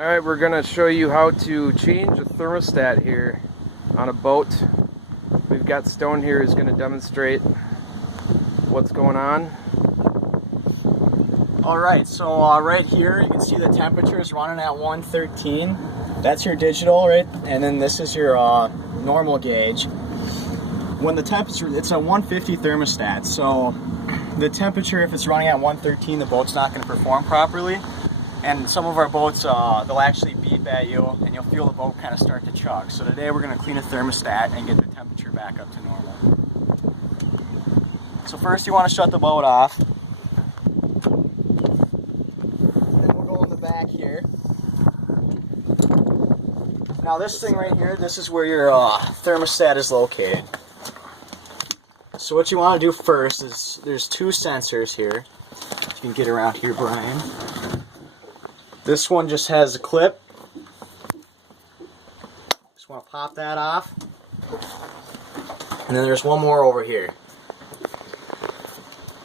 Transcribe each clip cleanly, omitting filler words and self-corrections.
Alright, we're going to show you how to change a thermostat here on a boat. We've got Stone here who's going to demonstrate what's going on. Alright, so right here you can see the temperature is running at 113. That's your digital, right? And then this is your normal gauge. When the temperature, it's a 150 thermostat, so the temperature, if it's running at 113, the boat's not going to perform properly. And some of our boats, they'll actually beep at you, and you'll feel the boat kind of start to chug. So today we're going to clean a thermostat and get the temperature back up to normal. So first you want to shut the boat off. And then we'll go in the back here. Now this thing right here, this is where your thermostat is located. So what you want to do first is, there's two sensors here. You can get around here, Brian. This one just has a clip. Just want to pop that off. And then there's one more over here.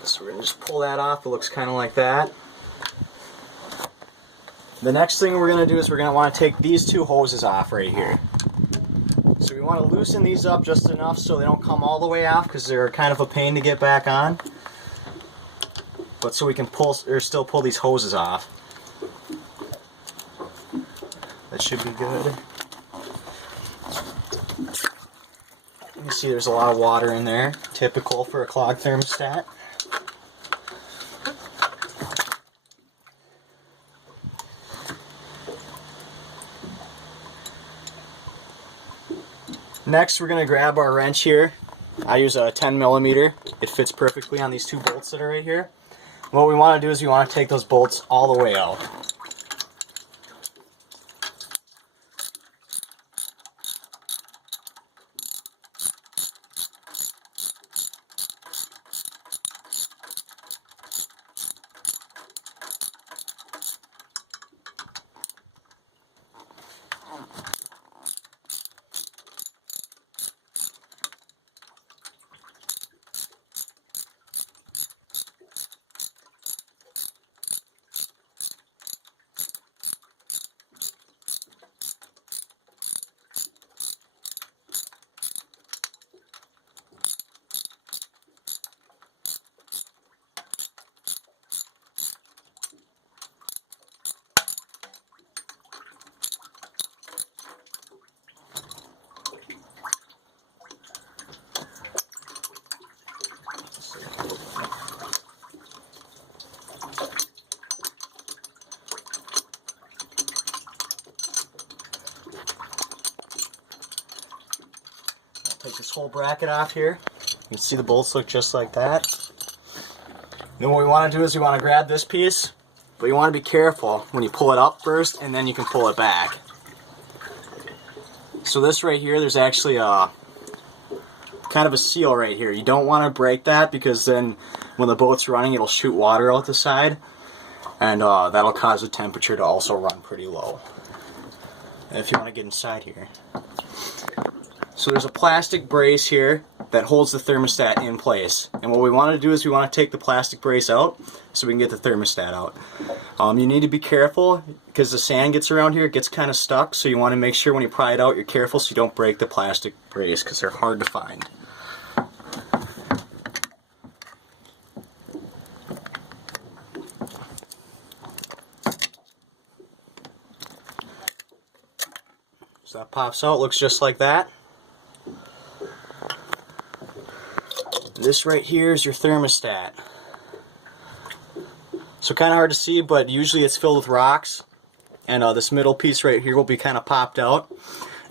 So we're going to just pull that off. It looks kind of like that. The next thing we're going to do is we're going to want to take these two hoses off right here. So we want to loosen these up just enough so they don't come all the way off, because they're kind of a pain to get back on. But so we can pull, or still pull these hoses off. That should be good. You can see there's a lot of water in there, typical for a clogged thermostat. Next, we're going to grab our wrench here. I use a 10mm. It fits perfectly on these two bolts that are right here. What we want to do is we want to take those bolts all the way out. Take this whole bracket off here. You can see the bolts look just like that. Then what we want to do is we want to grab this piece, but you want to be careful when you pull it up first, and then you can pull it back. So this right here, there's actually a kind of a seal right here. You don't want to break that, because then when the boat's running, it'll shoot water out the side, and that'll cause the temperature to also run pretty low. And if you want to get inside here. So there's a plastic brace here that holds the thermostat in place. And what we want to do is we want to take the plastic brace out so we can get the thermostat out. You need to be careful, because the sand gets around here, it gets kind of stuck, so you want to make sure when you pry it out you're careful so you don't break the plastic brace, because they're hard to find. So that pops out, looks just like that. This right here is your thermostat. So kind of hard to see, but usually it's filled with rocks. And this middle piece right here will be kind of popped out.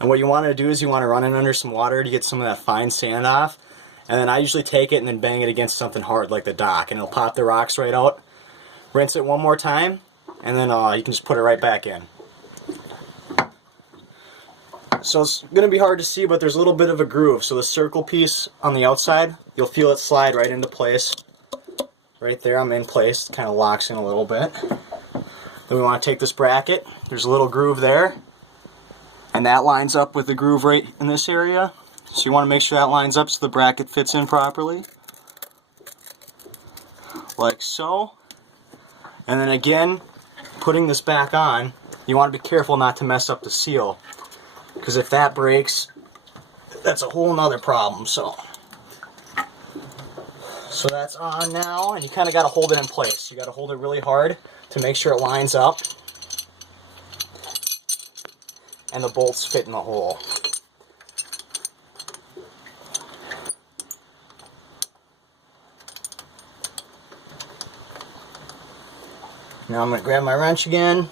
And what you want to do is you want to run it under some water to get some of that fine sand off. And then I usually take it and then bang it against something hard like the dock, and it'll pop the rocks right out. Rinse it one more time, and then you can just put it right back in. So it's going to be hard to see, but there's a little bit of a groove. So the circle piece on the outside, you'll feel it slide right into place. Right there, I'm in place. It kind of locks in a little bit. Then we want to take this bracket. There's a little groove there. And that lines up with the groove right in this area. So you want to make sure that lines up so the bracket fits in properly. Like so. And then again, putting this back on, You want to be careful not to mess up the seal, because if that breaks, that's a whole nother problem. So that's on now, and you kind of got to hold it in place. You got to hold it really hard to make sure it lines up and the bolts fit in the hole. Now I'm going to grab my wrench again.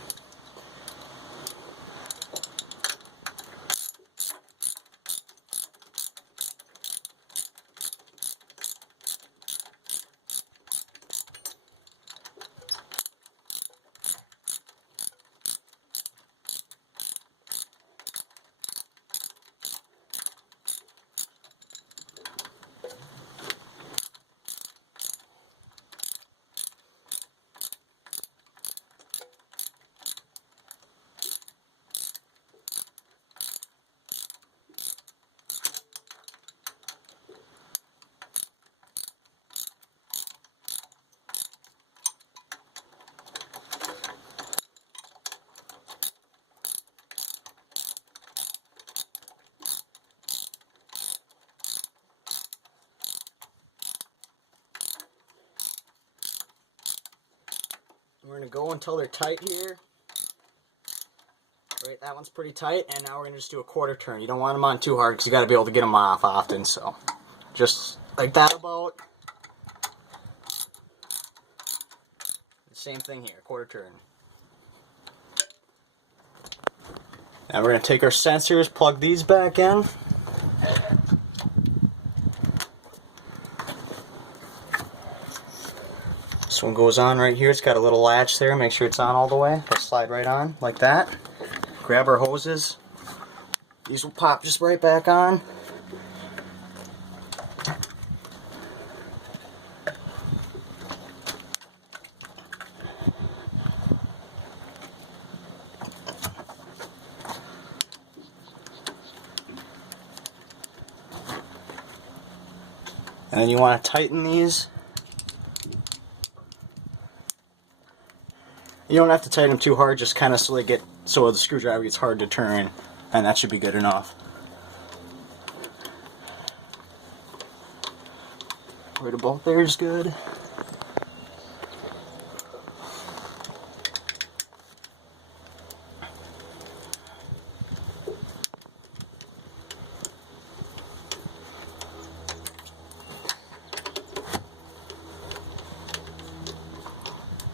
We're going to go until they're tight here. Right, that one's pretty tight, and now we're going to just do a quarter turn. You don't want them on too hard because you got to be able to get them off often, so just like that about. Same thing here, quarter turn. Now we're going to take our sensors, plug these back in. This one goes on right here. It's got a little latch there. Make sure it's on all the way. It'll slide right on like that. Grab our hoses. These will pop just right back on. And then you want to tighten these. You don't have to tighten them too hard, just kind of so the screwdriver gets hard to turn, and that should be good enough. Right about there is good.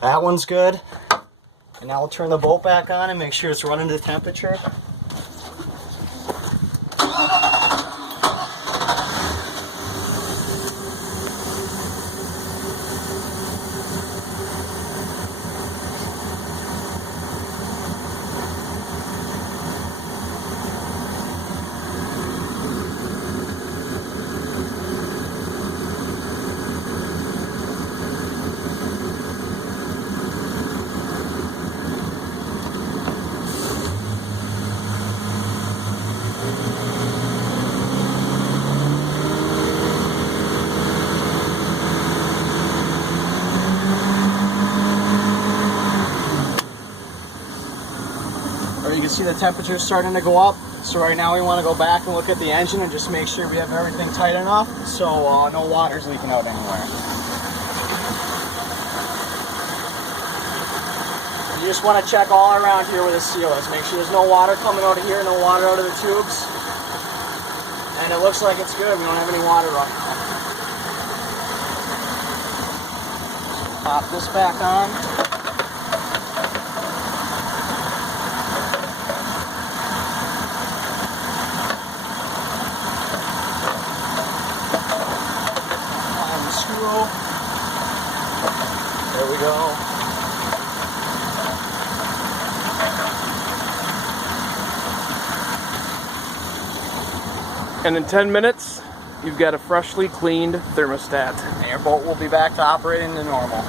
That one's good. And now we'll turn the bolt back on and make sure it's running to the temperature. You can see the temperature starting to go up. So right now we want to go back and look at the engine and just make sure we have everything tight enough so no water's leaking out anywhere. You just want to check all around here where the seal is. Make sure there's no water coming out of here, no water out of the tubes. And it looks like it's good. We don't have any water running out. Pop this back on. There we go. And in 10 minutes, you've got a freshly cleaned thermostat. And your boat will be back to operating to normal.